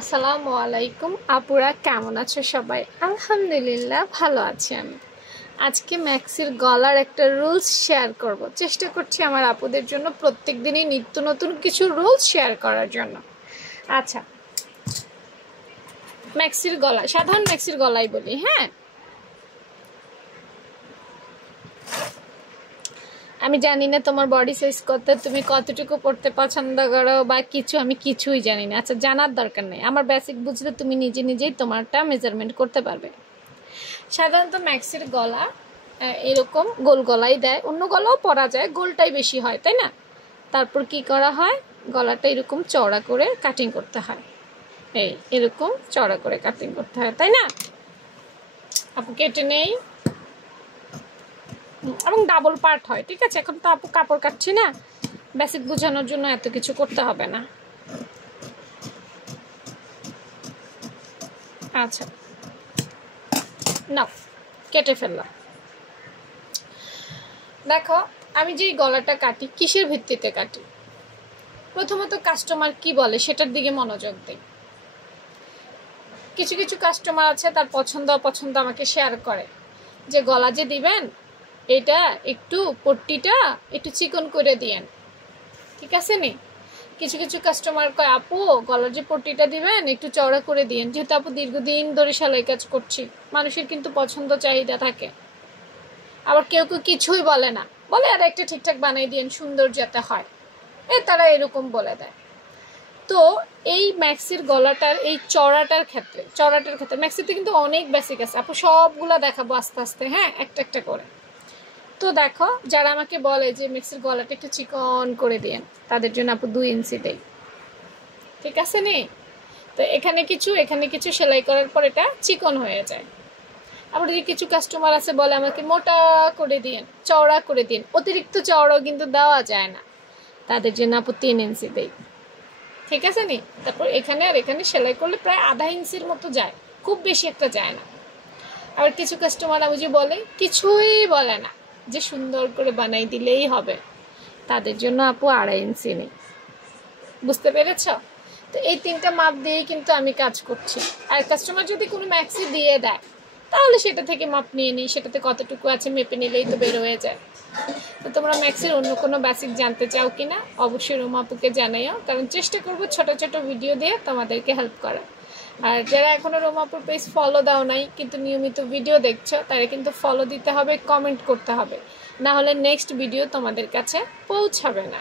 আসসালামু আলাইকুম আপুরা, কেমন আছো সবাই? আলহামদুলিল্লাহ ভালো আছি আমি। আজকে ম্যাক্সির গলার একটা রুলস শেয়ার করব। চেষ্টা করছি আমার আপুদের জন্য প্রত্যেক দিনই নিত্য নতুন কিছু রুলস শেয়ার করার জন্য। আচ্ছা, ম্যাক্সির গলা, সাধারণ ম্যাক্সির গলাই বলি। হ্যাঁ, আমি জানি না তোমার বডি সাইজ কত, তুমি কতটুকু পড়তে পছন্দ করো বা কিছু, আমি কিছুই জানি না। আচ্ছা, জানার দরকার নেই, আমার বেসিক বুঝলে তুমি নিজে নিজেই তোমারটা মেজারমেন্ট করতে পারবে। সাধারণত ম্যাক্সির গলা এরকম গোল গলাই দেয়, অন্য গলাও পরা যায়, গোলটাই বেশি হয়, তাই না? তারপর কি করা হয়, গলাটা এরকম চওড়া করে কাটিং করতে হয়। এই এরকম চওড়া করে কাটিং করতে হয়, তাই না? আপু কেটে নেই এবং ডাবল পার্ট হয়, ঠিক আছে? এখন তো আপু কাপড় কাটছি না, বেসিক বোঝানোর জন্য এত কিছু করতে হবে না। আচ্ছা, নাও কেটে ফেললাম। দেখো, আমি যে গলাটা কাটি কিসের ভিত্তিতে কাটি, প্রথমত কাস্টমার কি বলে সেটার দিকে মনোযোগ দিই। কিছু কিছু কাস্টমার আছে তার পছন্দ অপছন্দ আমাকে শেয়ার করে, যে গলা যে দিবেন এটা একটু পট্টিটা একটু চিকন করে দিয়েন, ঠিক আছে নি? কিছু কিছু কাস্টমার কয় আপু গলার যে পট্টিটা দিবেন একটু চওড়া করে দিয়েন। যেহেতু আপু দীর্ঘদিন ধরে সেলাই কাজ করছি, মানুষের কিন্তু পছন্দ চাহিদা থাকে। আবার কেউ কেউ কিছুই বলে না, বলে আর একটা ঠিকঠাক বানিয়ে দিয়েন সুন্দর যাতে হয়, তারা এরকম বলে দেয়। তো এই ম্যাক্সির গলাটার এই চড়াটার ক্ষেত্রে ম্যাক্সিতে কিন্তু অনেক বেসিক আছে আপু, সবগুলা দেখাবো আস্তে আস্তে, হ্যাঁ, একটা একটা করে। তো দেখো, যারা আমাকে বলে যে ম্যাক্সির গলাটা একটু চিকন করে দিয়েন, তাদের জন্য আপু 2 ইঞ্চি দেই, ঠিক আছে নি? তো এখানে কিছু সেলাই করার পর এটা চিকন হয়ে যায়। আবার যে কিছু কাস্টমার আছে বলে আমাকে মোটা করে দিয়েন, চওড়া করে দিন, অতিরিক্ত চওড়াও কিন্তু দেওয়া যায় না, তাদের জন্য আপু 3 ইঞ্চি দেই, ঠিক আছে নি? তারপর এখানে আর এখানে সেলাই করলে প্রায় আধা ইঞ্চির মতো যায়, খুব বেশি একটা যায় না। আবার কিছু কাস্টমার আমি যে বলে কিছুই বলে না, যে সুন্দর করে বানাই দিলেই হবে, তাদের জন্য আপু 2.5 ইঞ্চি নেই। বুঝতে পেরেছ? তো এই 3টা মাপ দিয়েই কিন্তু আমি কাজ করছি। আর কাস্টমার যদি কোনো ম্যাক্সি দিয়ে দেয় তাহলে সেটা থেকে মাপ নিয়ে নিই, সেটাতে কতটুকু আছে মেপে নিলেই তো বের হয়ে যায়। তো তোমরা ম্যাক্সির অন্য কোনো বেসিক জানতে চাও কিনা অবশ্যই রুমা আপুকে জানাইও, কারণ চেষ্টা করবো ছোট ছোট ভিডিও দিয়ে তোমাদেরকে হেল্প করা। আর যারা এখনো রুমা আপুর পেজ ফলো দাও নাই কিন্তু নিয়মিত ভিডিও দেখছো, তারা কিন্তু ফলো দিতে হবে, কমেন্ট করতে হবে, না হলে নেক্সট ভিডিও তোমাদের কাছে পৌঁছাবে না।